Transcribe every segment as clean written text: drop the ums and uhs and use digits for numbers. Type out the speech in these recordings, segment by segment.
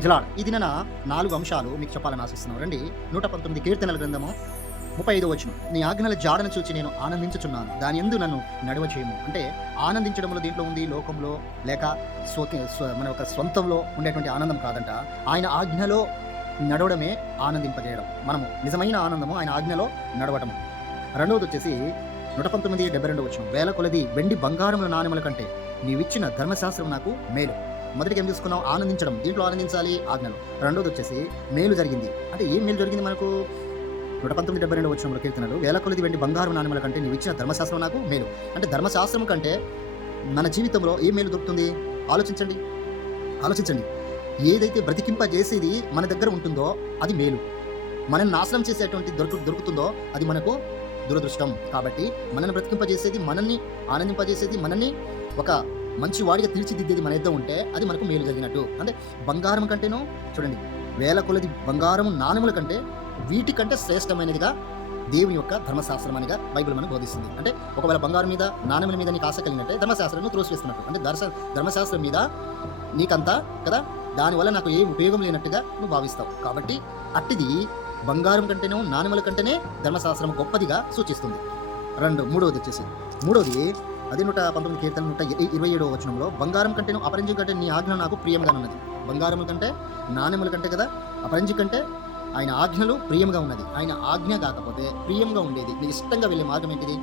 ఇజలాడ్ ఈ దిన 4 అంశాలు మీకు చెప్పాలని ఆశిస్తున్నాను. రండి. 119 కీర్తనల గ్రంథము 35 వచనం. నీ ఆజ్ఞల జాడను చూచి నేను ఆనందించుచున్నాను, దాని యందు నన్ను నడవ చేయము. అంటే ఆనందించడంలో దీంట్లో ఉంది లోకంలో లేక మన యొక్క స్వంతంలో ఉండేటువంటి ఆనందం కాదంట. ఆయన ఆజ్ఞలో నడవడమే ఆనందింపజేయడం. మనము నిజమైన ఆనందము ఆయన ఆజ్ఞలో నడవటము. రెండవది వచ్చేసి 119:72 వచనం. వేల కొలది వెండి బంగారముల నాణెముల కంటే నీవిచ్చిన ధర్మశాస్త్రం నాకు మేలు. మొదటికి ఏం తీసుకున్నాం? ఆనందించడం. దీంట్లో ఆనందించాలి ఆజ్ఞలు. రెండోది వచ్చేసి మేలు జరిగింది. అంటే ఏం మేలు జరిగింది మనకు? 119:72 వచనంలో కీర్తనలు, వేల కొలది వెండి బంగారు నాణెముల కంటే నీవు ఇచ్చిన ధర్మశాస్త్రం నాకు మేలు. అంటే ధర్మశాస్త్రం కంటే మన జీవితంలో ఏం మేలు దొరుకుతుంది? ఆలోచించండి. ఏదైతే బ్రతికింపజేసేది మన దగ్గర ఉంటుందో అది మేలు. మనల్ని నాశనం చేసేటువంటి దొరుకుతుందో అది మనకు దురదృష్టం. కాబట్టి మనల్ని బ్రతికింపజేసేది, మనల్ని ఆనందింపజేసేది, మనల్ని ఒక మంచి వాడిగా తీర్చిదిద్దేది మన ఇద్దరు ఉంటే అది మనకు మేలు జరిగినట్టు. అంటే బంగారం కంటేనో చూడండి, వేల కొలది బంగారము నాణెముల కంటే వీటికంటే శ్రేష్టమైనదిగా దేవుని యొక్క ధర్మశాస్త్రం అనిగా బైబిల్ మనకు బోధిస్తుంది. అంటే ఒకవేళ బంగారం మీద నాణెముల మీద నీకు ఆశ కలిగినట్టే ధర్మశాస్త్రాన్ని త్రోసివేస్తున్నట్టు. అంటే ధర్మశాస్త్రం మీద నీకంతా కదా, దానివల్ల నాకు ఏ ఉపయోగం లేనట్టుగా నువ్వు భావిస్తావు. కాబట్టి అట్టిది బంగారం కంటేనో నాణెముల కంటేనే ధర్మశాస్త్రం గొప్పదిగా సూచిస్తుంది. మూడవది అది 119 కీర్తన 127 వచనంలో, బంగారం కంటేనో అపరంజి కంటే నీ ఆజ్ఞ నాకు ప్రియముగా ఉన్నది. బంగారం కంటే నాణెముల కంటే కదా, అపరంజి కంటే ఆయన ఆజ్ఞలు ప్రియంగా ఉన్నది. ఆయన ఆజ్ఞ కాకపోతే ప్రియంగా ఉండేది నీకు ఇష్టంగా వెళ్ళే మార్గం ఏంటిది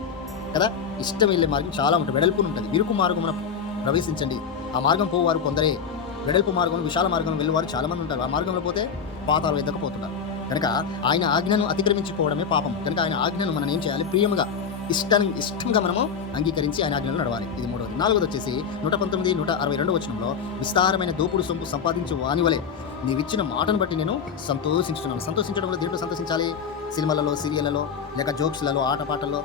కదా? ఇష్టం వెళ్ళే మార్గం చాలా ఉంటుంది, వెడల్పును ఉంటుంది. ఇరుకు మార్గమున ప్రవేశించండి, ఆ మార్గం పోవారు కొందరే. వెడల్పు మార్గం, విశాల మార్గం వెళ్ళేవారు చాలా మంది ఉంటారు. ఆ మార్గంలో పోతే పాతాల వెద్దకు పోతున్నారు. కనుక ఆయన ఆజ్ఞను అతిక్రమించుకోవడమే పాపం. కనుక ఆయన ఆజ్ఞను మనం ఏం చేయాలి? ప్రియముగా ఇష్టంగా మనము అంగీకరించి ఆయన ఆజ్ఞలు నడవాలి. ఇది మూడవది. నాలుగోది వచ్చేసి 119, 162 వచనంలో, విస్తారమైన దోపుడు సొంపు సంపాదించు వానివలే నీవిచ్చిన మాటను బట్టి నేను సంతోషించుతున్నాను. సంతోషించడంలో దేంట్లో సంతోషించాలి? సినిమాలలో, సీరియళ్లలో, లేక జోక్స్లలో, ఆటపాటల్లో,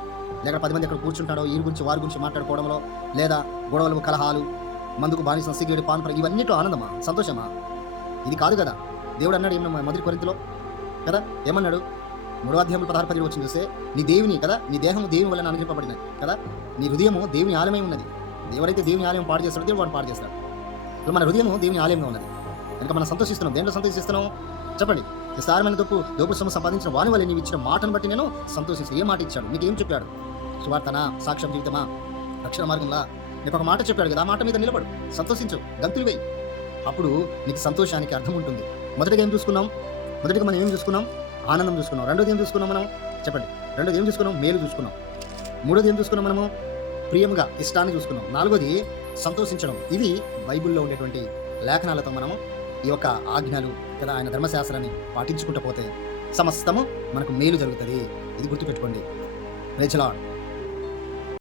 లేక 10 మంది అక్కడ కూర్చుంటాడో ఈ గురించి వారి గురించి మాట్లాడుకోవడంలో, లేదా గొడవలు, కలహాలు, మందుకు బానిస, సిగరెట్, పాన్పర, ఇవన్నిట్లో ఆనందమా, సంతోషమా? ఇది కాదు కదా. దేవుడు అన్నాడు ఏమన్నా మొదటి కొరింథీలో కదా, ఏమన్నాడు? 3వ అధ్యాయం 16-17 వచ్చింది చూస్తే, నీ దేవుని కదా, నీ దేహము దేవుని వలన అనుగ్రహింపబడినది కదా, నీ హృదయము దేవుని ఆలయమై ఉన్నది. ఎవరైతే దేవుని ఆలయం పాడు చేస్తాడో దేవుడు వాడు పాడు చేస్తాడు. ఇప్పుడు మన హృదయము దేవుని ఆలయంగా ఉన్నది. కనుక మనం సంతోషిస్తున్నాం. దేంట్లో సంతోషిస్తున్నాం చెప్పండి? విస్తారమైన దోపుడు సొమ్ము సంపాదించిన వాని వల్ల నీవు ఇచ్చిన మాటను బట్టి నేను సంతోషిస్తాను. ఏ మాట ఇచ్చాడు? నీకు ఏం చెప్పాడు? సువార్తనా, సాక్ష్యం జీవితమా, రక్షణ మార్గంలా? నీకు ఒక మాట చెప్పాడు కదా, ఆ మాట మీద నిలబడు, సంతోషించు, గంతులు వేయి. అప్పుడు నీకు సంతోషానికి అర్థం ఉంటుంది. మొదటిగా మనం ఏం చూసుకున్నాం? ఆనందం చూసుకున్నాం. రెండోది ఏం చూసుకున్నాం మనం చెప్పండి? రెండోది ఏం చూసుకున్నాం? మేలు చూసుకున్నాం. మూడోది ఏం చూసుకున్నాం మనము? ప్రియంగా, ఇష్టాన్ని చూసుకున్నాం. నాలుగోది సంతోషించడం. ఇవి బైబిల్లో ఉండేటువంటి లేఖనాలతో మనము ఈ యొక్క ఆజ్ఞలు కదా, ఆయన ధర్మశాస్త్రాన్ని పాటించుకుంటూ పోతే సమస్తము మనకు మేలు జరుగుతుంది. ఇది గుర్తుపెట్టుకోండి. Praise the lord.